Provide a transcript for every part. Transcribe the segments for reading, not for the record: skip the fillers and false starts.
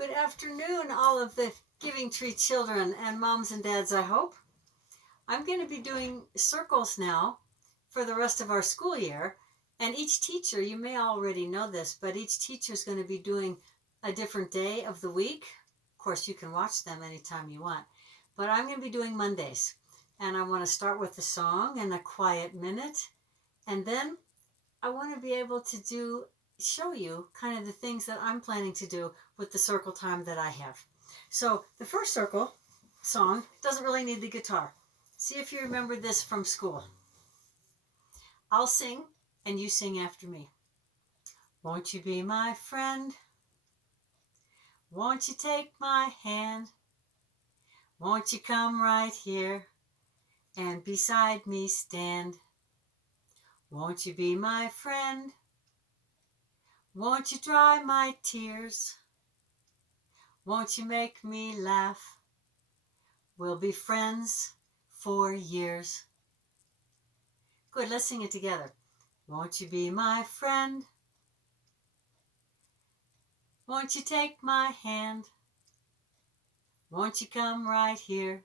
Good afternoon, all of the Giving Tree children and moms and dads, I hope. I'm going to be doing circles now for the rest of our school year. And each teacher, you may already know this, but each teacher is going to be doing a different day of the week. Of course, you can watch them anytime you want. But I'm going to be doing Mondays. And I want to start with a song and a quiet minute. And then I want to be able to show you kind of the things that I'm planning to do with the circle time that I have. So the first circle song doesn't really need the guitar. See if you remember this from school. I'll sing and you sing after me. Won't you be my friend? Won't you take my hand? Won't you come right here and beside me stand? Won't you be my friend? Won't you dry my tears? Won't you make me laugh? We'll be friends for years. Good, let's sing it together. Won't you be my friend? Won't you take my hand? Won't you come right here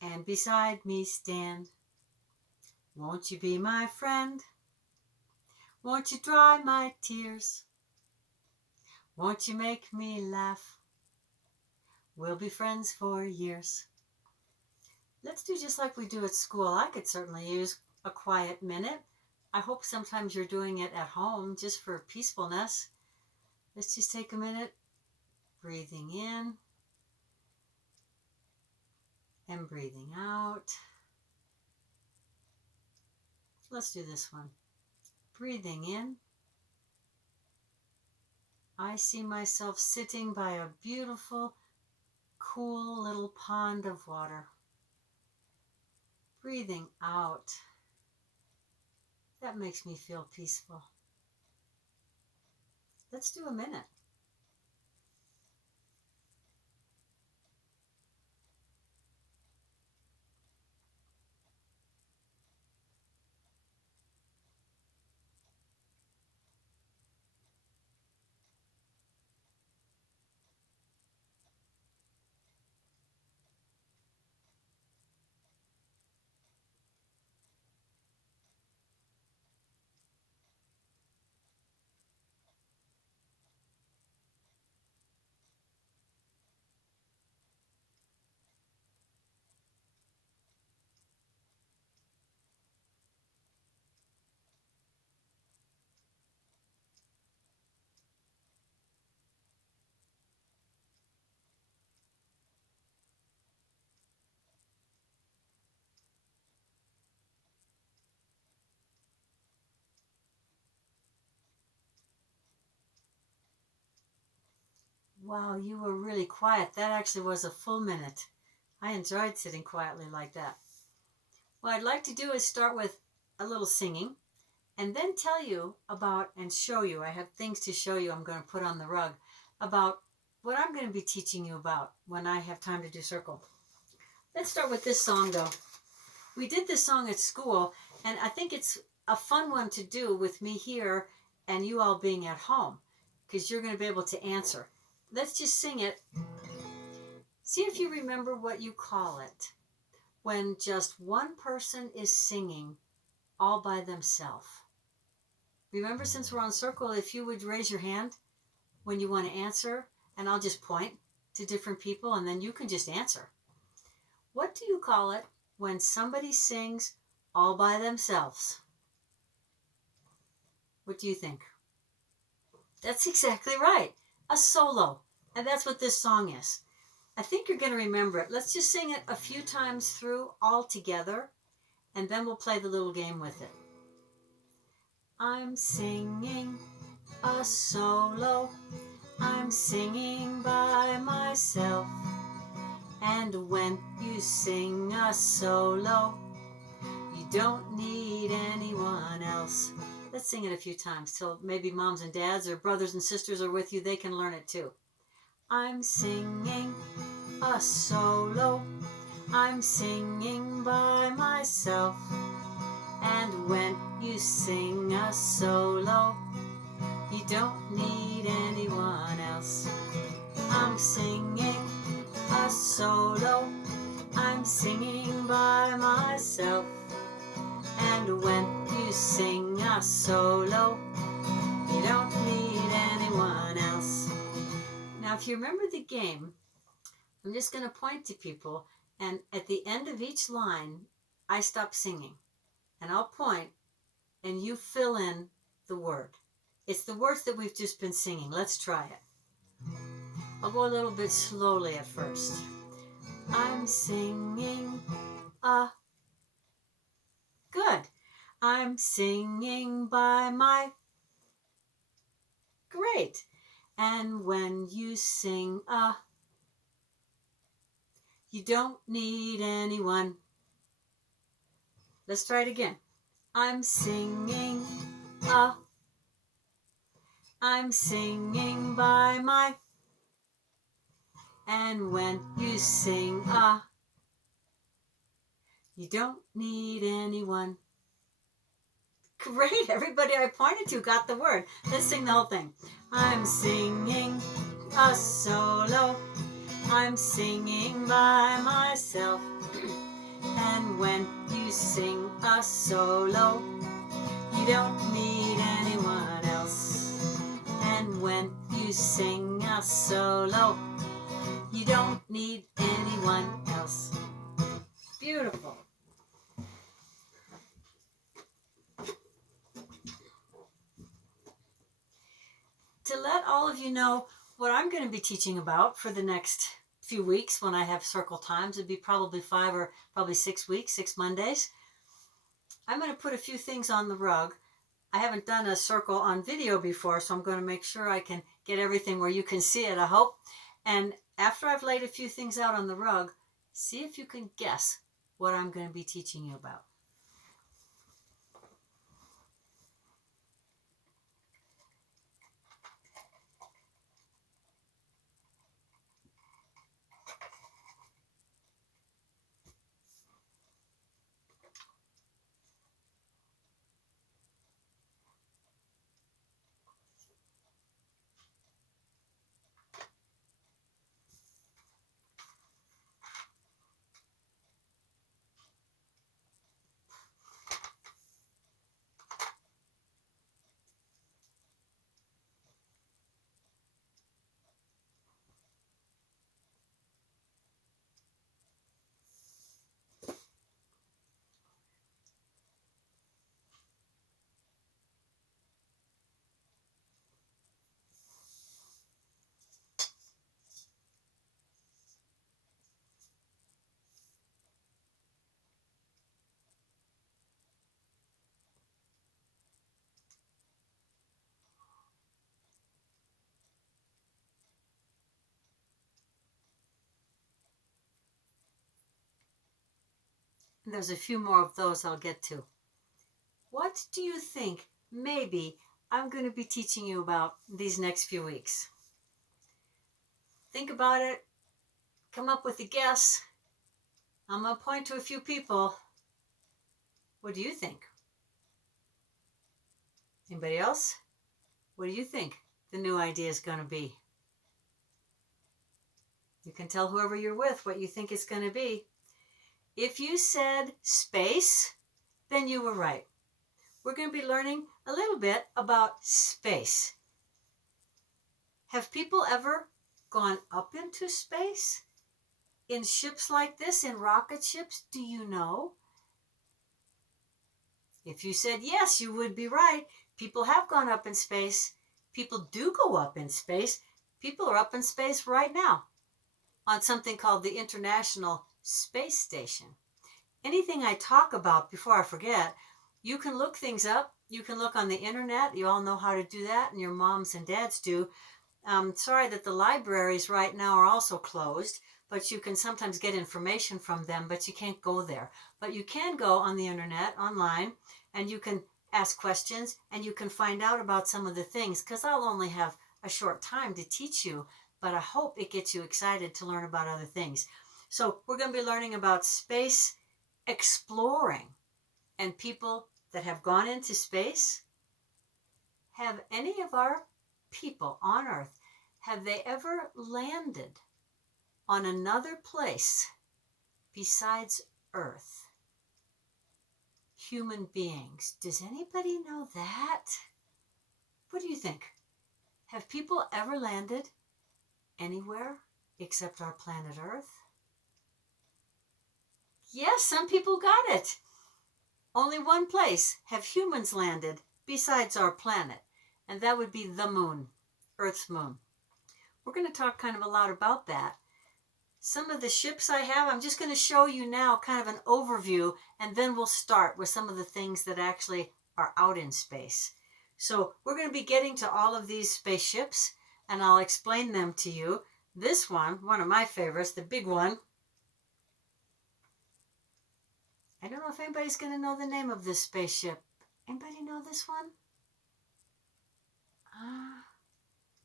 and beside me stand? Won't you be my friend? Won't you dry my tears? Won't you make me laugh? We'll be friends for years. Let's do just like we do at school. I could certainly use a quiet minute. I hope sometimes you're doing it at home just for peacefulness. Let's just take a minute, breathing in and breathing out. Let's do this one. Breathing in. I see myself sitting by a beautiful, cool little pond of water. Breathing out. That makes me feel peaceful. Let's do a minute. Wow, you were really quiet. That actually was a full minute. I enjoyed sitting quietly like that. What I'd like to do is start with a little singing and then tell you about and show you. I have things to show you I'm going to put on the rug about what I'm going to be teaching you about when I have time to do circle. Let's start with this song though. We did this song at school and I think it's a fun one to do with me here and you all being at home because you're going to be able to answer. Let's just sing it. See if you remember what you call it when just one person is singing all by themselves. Remember, since we're on circle, if you would raise your hand when you want to answer, and I'll just point to different people and then you can just answer. What do you call it when somebody sings all by themselves? What do you think? That's exactly right. A solo. And that's what this song is. I think you're going to remember it. Let's just sing it a few times through all together, and then we'll play the little game with it. I'm singing a solo. I'm singing by myself. And when you sing a solo, you don't need anyone else. Let's sing it a few times till maybe moms and dads or brothers and sisters are with you. They can learn it too. I'm singing a solo. I'm singing by myself. And when you sing a solo, you don't need anyone else. singing a solo. I'm singing by myself. And when you sing a solo, you don't need anyone else. Now, if you remember the game, I'm just going to point to people, and at the end of each line, I stop singing, and I'll point, and you fill in the word. It's the words that we've just been singing. Let's try it. I'll go a little bit slowly at first. I'm singing a. Good. I'm singing by my. Great. And when you sing a, you don't need anyone. Let's try it again. I'm singing a. I'm singing by my. And when you sing a, you don't need anyone. Great, everybody I pointed to got the word. Let's sing the whole thing. I'm singing a solo. I'm singing by myself. And when you sing a solo, you don't need anyone else. And when you sing a solo, you don't need anyone else. Beautiful. To let all of you know what I'm going to be teaching about for the next few weeks when I have circle times, it'd be probably 5 or probably 6 weeks, 6 Mondays. I'm going to put a few things on the rug. I haven't done a circle on video before, so I'm going to make sure I can get everything where you can see it, I hope. And after I've laid a few things out on the rug, see if you can guess what I'm going to be teaching you about. And there's a few more of those I'll get to. What do you think maybe I'm going to be teaching you about these next few weeks? Think about it. Come up with a guess. I'm going to point to a few people. What do you think? Anybody else? What do you think the new idea is going to be? You can tell whoever you're with what you think it's going to be. If you said space, then you were right. We're going to be learning a little bit about space. Have people ever gone up into space? In ships like this, in rocket ships, do you know? If you said yes, you would be right. People have gone up in space. People do go up in space. People are up in space right now on something called the International Space Station. Anything I talk about, before I forget, you can look things up. You can look on the internet. You all know how to do that, and your moms and dads do. Sorry that the libraries right now are also closed, but you can sometimes get information from them, but you can't go there. But you can go on the internet, online, and you can ask questions, and you can find out about some of the things, because I'll only have a short time to teach you, but I hope it gets you excited to learn about other things. So we're going to be learning about space exploring and people that have gone into space. Have any of our people on Earth have they ever landed on another place besides Earth? Human beings. Does anybody know that? What do you think? Have people ever landed anywhere except our planet Earth? Yes, some people got it. Only one place have humans landed besides our planet, and that would be the moon, Earth's moon. We're going to talk kind of a lot about that. Some of the ships I have, I'm just going to show you now kind of an overview, and then we'll start with some of the things that actually are out in space. So we're going to be getting to all of these spaceships, and I'll explain them to you. This one of my favorites, the big one. I don't know if anybody's going to know the name of this spaceship. Anybody know this one?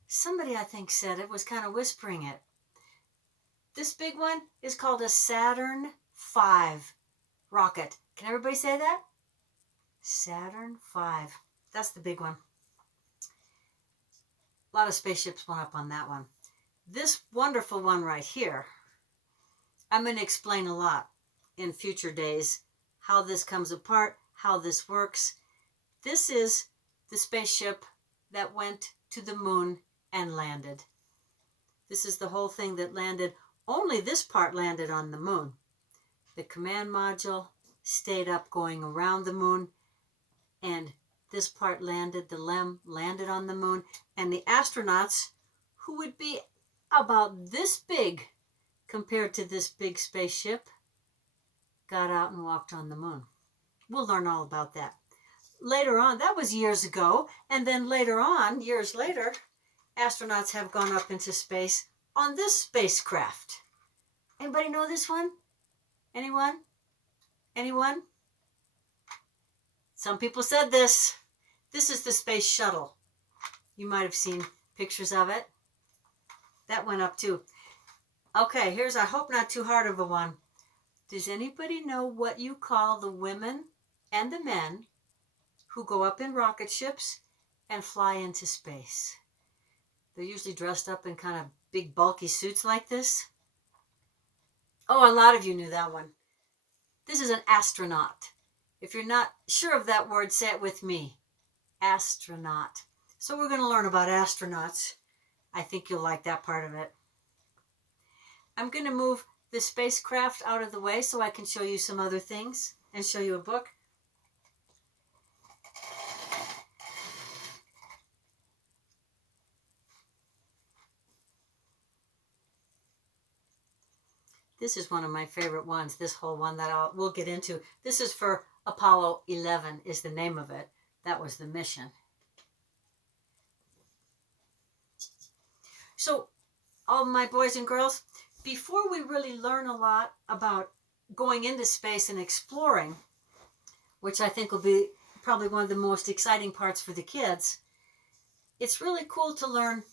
Somebody, I think, said it, was kind of whispering it. This big one is called a Saturn V rocket. Can everybody say that? Saturn V. That's the big one. A lot of spaceships went up on that one. This wonderful one right here, I'm going to explain a lot in future days how this comes apart, how this works. This is the spaceship that went to the moon and landed. This is the whole thing that landed. Only this part landed on the moon. The command module stayed up going around the moon, and this part landed, the LEM landed on the moon, and the astronauts, who would be about this big compared to this big spaceship, got out and walked on the moon. We'll learn all about that. Later on, that was years ago, and then later on, years later, astronauts have gone up into space on this spacecraft. Anybody know this one? Anyone? Anyone? Some people said this. This is the space shuttle. You might have seen pictures of it. That went up too. Okay, here's, I hope not too hard of a one. Does anybody know what you call the women and the men who go up in rocket ships and fly into space? They're usually dressed up in kind of big bulky suits like this. Oh, a lot of you knew that one. This is an astronaut. If you're not sure of that word, say it with me. Astronaut. So we're going to learn about astronauts. I think you'll like that part of it. I'm going to move the spacecraft out of the way so I can show you some other things and show you a book. This is one of my favorite ones, this whole one that we'll get into. This is for Apollo 11 is the name of it. That was the mission. So, all my boys and girls, before we really learn a lot about going into space and exploring, which I think will be probably one of the most exciting parts for the kids, it's really cool to learn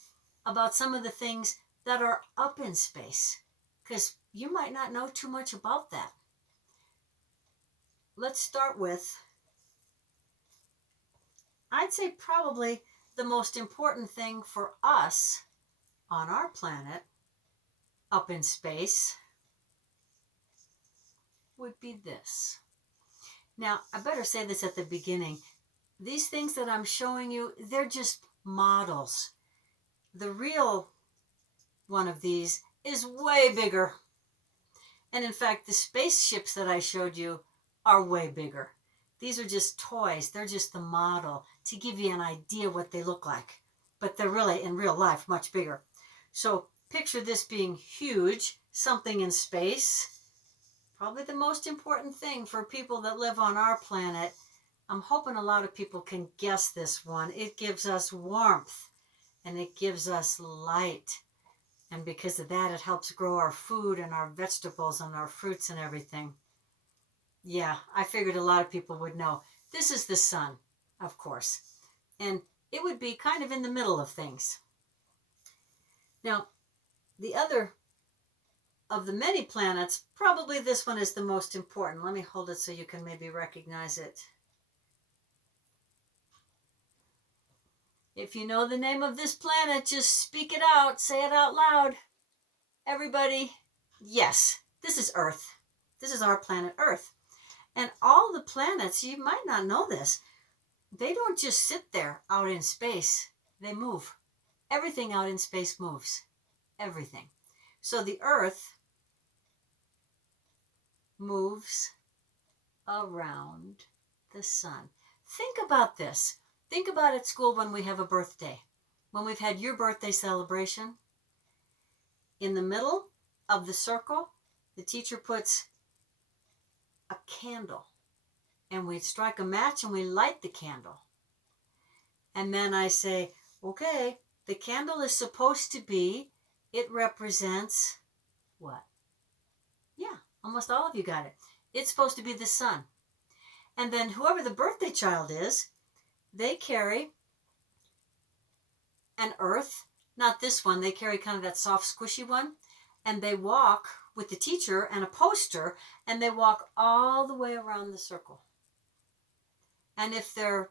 about some of the things that are up in space, because you might not know too much about that. Let's start with, I'd say probably the most important thing for us on our planet up in space would be this. Now, I better say this at the beginning. These things that I'm showing you, they're just models. The real one of these is way bigger. And in fact, the spaceships that I showed you are way bigger. These are just toys. They're just the model to give you an idea what they look like. But they're really, in real life, much bigger. So picture this being huge, something in space. Probably the most important thing for people that live on our planet. I'm hoping a lot of people can guess this one. It gives us warmth and it gives us light. And because of that, it helps grow our food and our vegetables and our fruits and everything. Yeah, I figured a lot of people would know. This is the sun, of course. And it would be kind of in the middle of things. Now, the other of the many planets, probably this one is the most important. Let me hold it so you can maybe recognize it. If you know the name of this planet, just speak it out. Say it out loud. Everybody. Yes, this is Earth. This is our planet Earth. And all the planets, you might not know this, they don't just sit there out in space. They move. Everything out in space moves. Everything. So the Earth moves around the sun. Think about this. Think about at school when we have a birthday. When we've had your birthday celebration. In the middle of the circle, the teacher puts a candle. And we strike a match and we light the candle. And then I say, okay, the candle is supposed to be, it represents what? Yeah, almost all of you got it. It's supposed to be the sun. And then whoever the birthday child is, they carry an earth, not this one, they carry kind of that soft squishy one, and they walk with the teacher and a poster, and they walk all the way around the circle. And if they're,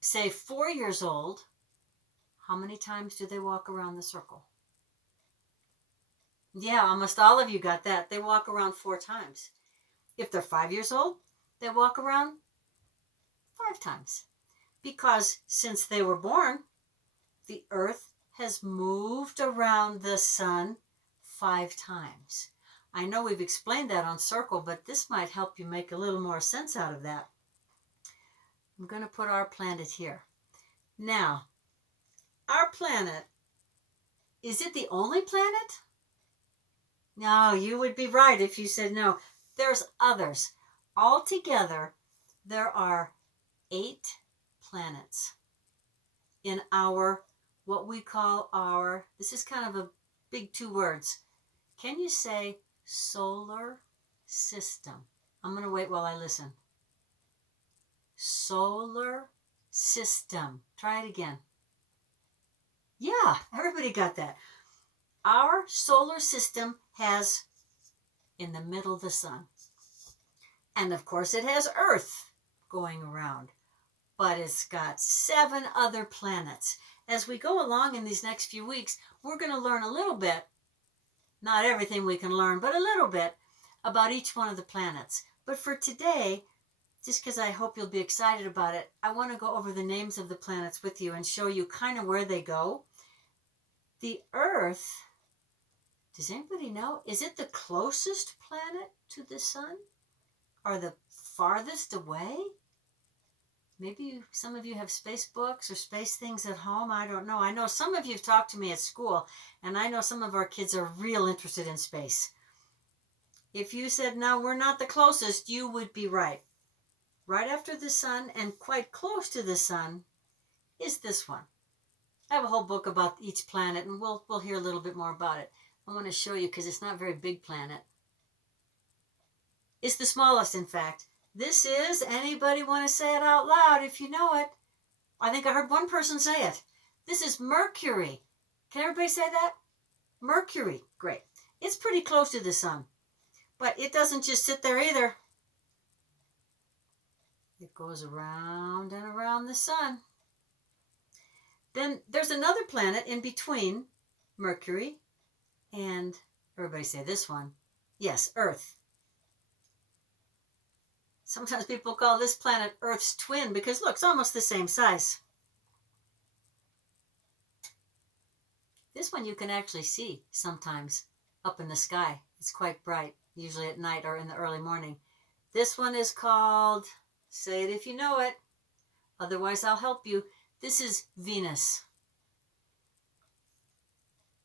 say, 4 years old, how many times do they walk around the circle? Yeah, almost all of you got that. They walk around 4 times. If they're 5 years old, they walk around 5 times. Because since they were born, the earth has moved around the sun 5 times. I know we've explained that on circle, but this might help you make a little more sense out of that. I'm going to put our planet here. Now, our planet, is it the only planet? No, you would be right if you said no. There's others. Altogether, there are 8 planets in our, what we call our, this is kind of a big 2 words. Can you say solar system? I'm going to wait while I listen. Solar system. Try it again. Yeah, everybody got that. Our solar system has in the middle the sun. And of course it has Earth going around. But it's got 7 other planets. As we go along in these next few weeks, we're going to learn a little bit, not everything we can learn, but a little bit about each one of the planets. But for today, just because I hope you'll be excited about it, I want to go over the names of the planets with you and show you kind of where they go. The Earth, does anybody know, is it the closest planet to the sun? Or the farthest away? Maybe some of you have space books or space things at home. I don't know. I know some of you have talked to me at school, and I know some of our kids are real interested in space. If you said, no, we're not the closest, you would be right. Right after the sun and quite close to the sun is this one. I have a whole book about each planet, and we'll hear a little bit more about it. I want to show you because it's not a very big planet. It's the smallest, in fact. This is, anybody want to say it out loud if you know it? I think I heard one person say it. This is Mercury. Can everybody say that? Mercury. Great. It's pretty close to the sun. But it doesn't just sit there either. It goes around and around the sun. Then there's another planet in between Mercury and, everybody say this one. Yes, Earth. Sometimes people call this planet Earth's twin because, look, it's almost the same size. This one you can actually see sometimes up in the sky. It's quite bright, usually at night or in the early morning. This one is called, say it if you know it, otherwise I'll help you. This is Venus.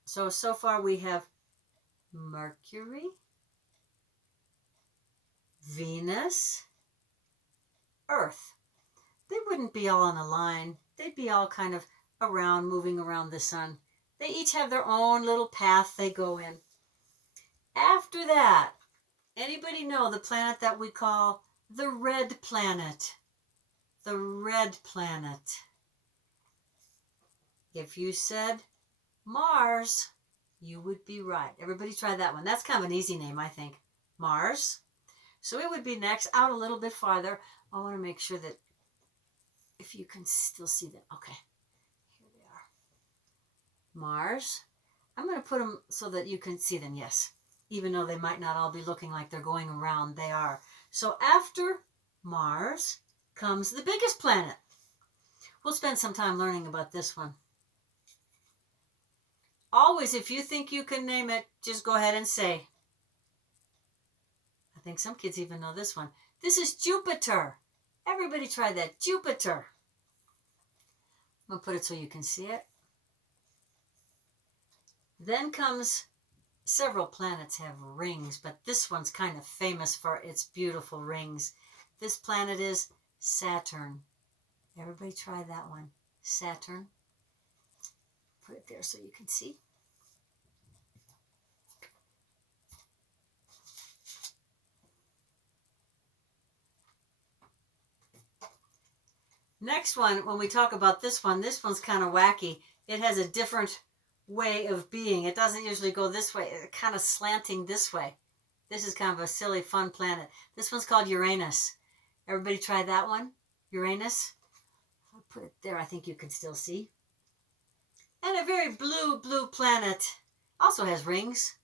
So far we have Mercury, Venus, Earth. They wouldn't be all on a line. They'd be all kind of around, moving around the sun. They each have their own little path they go in. After that, anybody know the planet that we call the red planet? The red planet. If you said Mars, you would be right. Everybody try that one. That's kind of an easy name, I think. Mars. So it would be next, out a little bit farther. I want to make sure that if you can still see that. Okay, here Mars. I'm going to put them so that you can see them, yes. Even though they might not all be looking like they're going around, they are. So after Mars comes the biggest planet. We'll spend some time learning about this one. Always, if you think you can name it, just go ahead and say. I think some kids even know this one. This is Jupiter. Everybody try that. Jupiter. I'm going to put it so you can see it. Then comes, several planets have rings, but this one's kind of famous for its beautiful rings. This planet is Saturn. Everybody try that one. Saturn. Put it there so you can see. Next one, when we talk about this one's kind of wacky. It has a different way of being. It doesn't usually go this way. It's kind of slanting this way. This is kind of a silly, fun planet. This one's called Uranus. Everybody try that one? Uranus. I'll put it there. I think you can still see. And a very blue planet. Also has rings.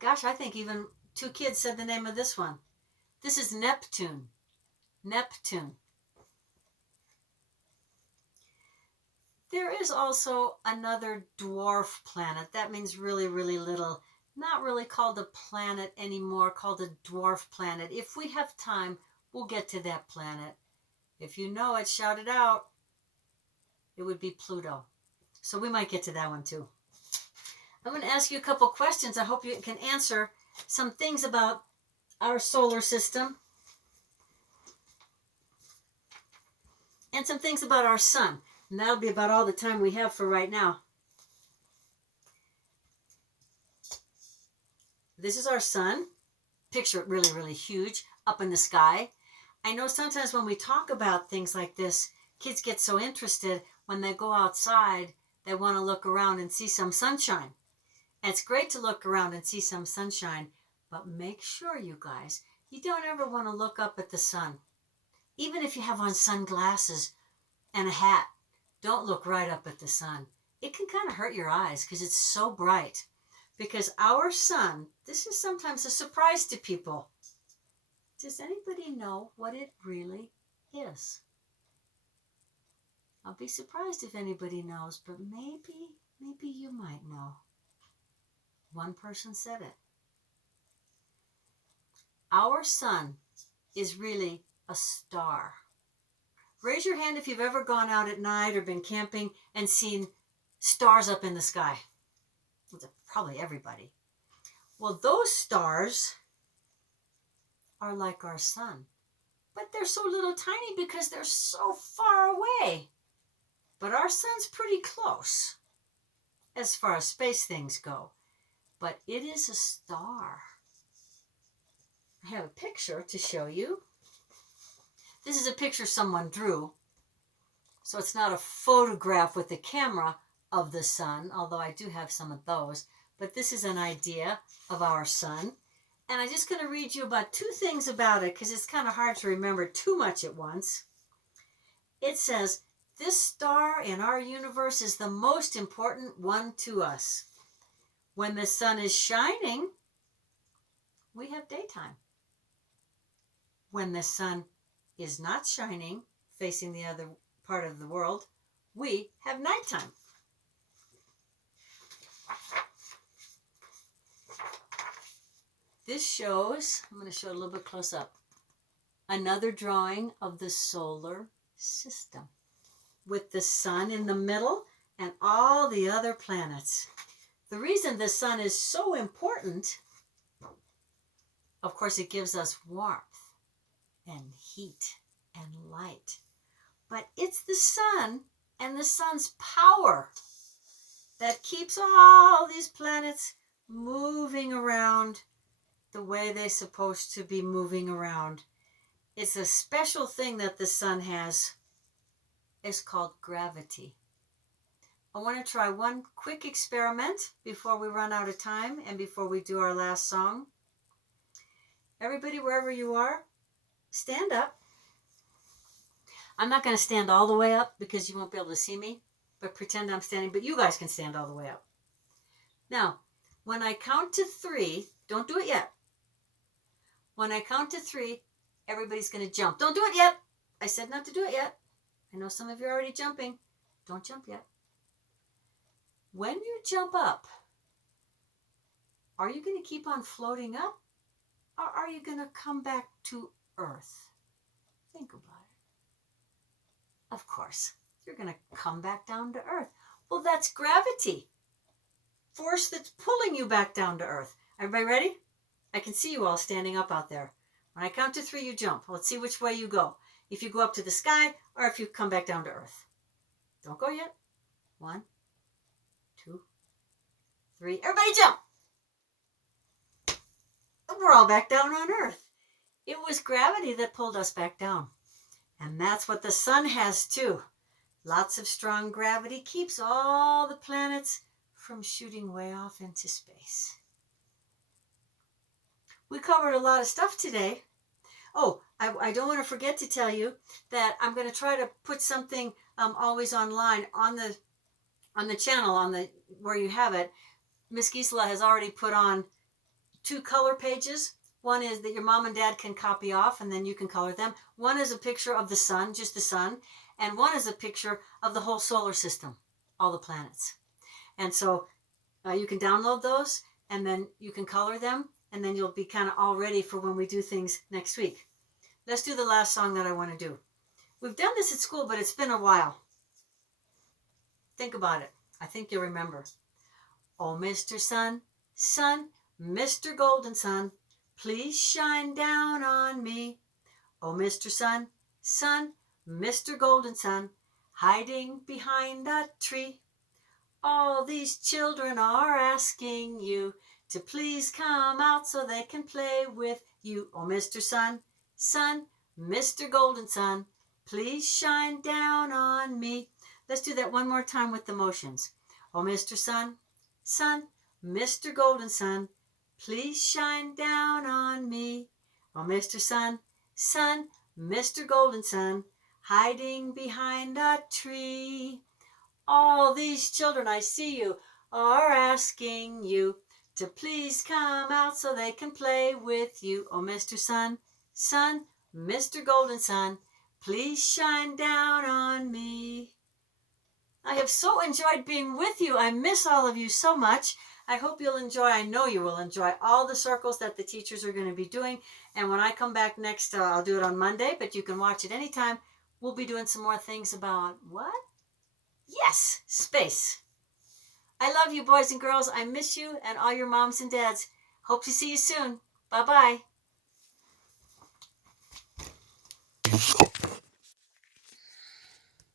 Gosh, I think even 2 kids said the name of this one. This is Neptune. Neptune. There is also another dwarf planet. That means really, really little. Not really called a planet anymore, called a dwarf planet. If we have time, we'll get to that planet. If you know it, shout it out. It would be Pluto. So we might get to that one too. I'm going to ask you a couple questions. I hope you can answer some things about our solar system and some things about our sun. And that'll be about all the time we have for right now. This is our sun. Picture it really, really huge up in the sky. I know sometimes when we talk about things like this, kids get so interested when they go outside, they want to look around and see some sunshine. And it's great to look around and see some sunshine, but make sure, you guys, you don't ever want to look up at the sun. Even if you have on sunglasses and a hat, don't look right up at the sun. It can kind of hurt your eyes because it's so bright. Because our sun, this is sometimes a surprise to people. Does anybody know what it really is? I'll be surprised if anybody knows, but maybe you might know. One person said it. Our sun is really a star. Raise your hand if you've ever gone out at night or been camping and seen stars up in the sky. Probably everybody. Well, those stars are like our sun, but they're so little tiny because they're so far away. But our sun's pretty close as far as space things go. But it is a star. I have a picture to show you. This is a picture someone drew. So it's not a photograph with the camera of the sun, although I do have some of those. But this is an idea of our sun. And I'm just going to read you about 2 things about it because it's kind of hard to remember too much at once. It says, this star in our universe is the most important one to us. When the sun is shining, we have daytime. When the sun is not shining, facing the other part of the world, we have nighttime. This shows, I'm going to show it a little bit close up, another drawing of the solar system with the sun in the middle and all the other planets. The reason the sun is so important, of course, it gives us warmth and heat and light. But it's the sun and the sun's power that keeps all these planets moving around the way they're supposed to be moving around. It's a special thing that the sun has. It's called gravity. I want to try one quick experiment before we run out of time and before we do our last song. Everybody, wherever you are, stand up. I'm not going to stand all the way up because you won't be able to see me, but pretend I'm standing, but you guys can stand all the way up. Now, when I count to 3, don't do it yet. When I count to 3, everybody's going to jump. Don't do it yet. I said not to do it yet. I know some of you are already jumping. Don't jump yet. When you jump up, are you going to keep on floating up, or are you going to come back to earth? Think about it. Of course, you're going to come back down to earth. Well, that's gravity. Force that's pulling you back down to earth. Everybody ready? I can see you all standing up out there. When I count to 3, you jump. Let's see which way you go. If you go up to the sky or if you come back down to earth. Don't go yet. 1, 2, 3. Everybody jump. We're all back down on earth. It was gravity that pulled us back down. And that's what the sun has too. Lots of strong gravity keeps all the planets from shooting way off into space. We covered a lot of stuff today. Oh, I don't want to forget to tell you that I'm going to try to put something always online on the channel, where you have it. Miss Gisela has already put on 2 color pages. One is that your mom and dad can copy off and then you can color them. One is a picture of the sun, just the sun. And one is a picture of the whole solar system, all the planets. And so you can download those and then you can color them. And then you'll be kind of all ready for when we do things next week. Let's do the last song that I want to do. We've done this at school, but it's been a while. Think about it. I think you'll remember. Oh, Mr. Sun, Sun, Mr. Golden Sun, please shine down on me. Oh, Mr. Sun, Sun, Mr. Golden Sun, hiding behind a tree. All these children are asking you to please come out so they can play with you. Oh, Mr. Sun, Sun, Mr. Golden Sun, please shine down on me. Let's do that one more time with the motions. Oh, Mr. Sun, Sun, Mr. Golden Sun, please shine down on me. Oh, Mr. Sun, Sun, Mr. Golden Sun, hiding behind a tree. All these children, I see you, are asking you to please come out so they can play with you. Oh, Mr. Sun, Sun, Mr. Golden Sun, please shine down on me. I have so enjoyed being with you. I miss all of you so much. I hope you'll enjoy, I know you will enjoy all the circles that the teachers are going to be doing. And when I come back next, I'll do it on Monday, but you can watch it anytime. We'll be doing some more things about what? Yes, space. I love you, boys and girls. I miss you and all your moms and dads. Hope to see you soon. Bye-bye.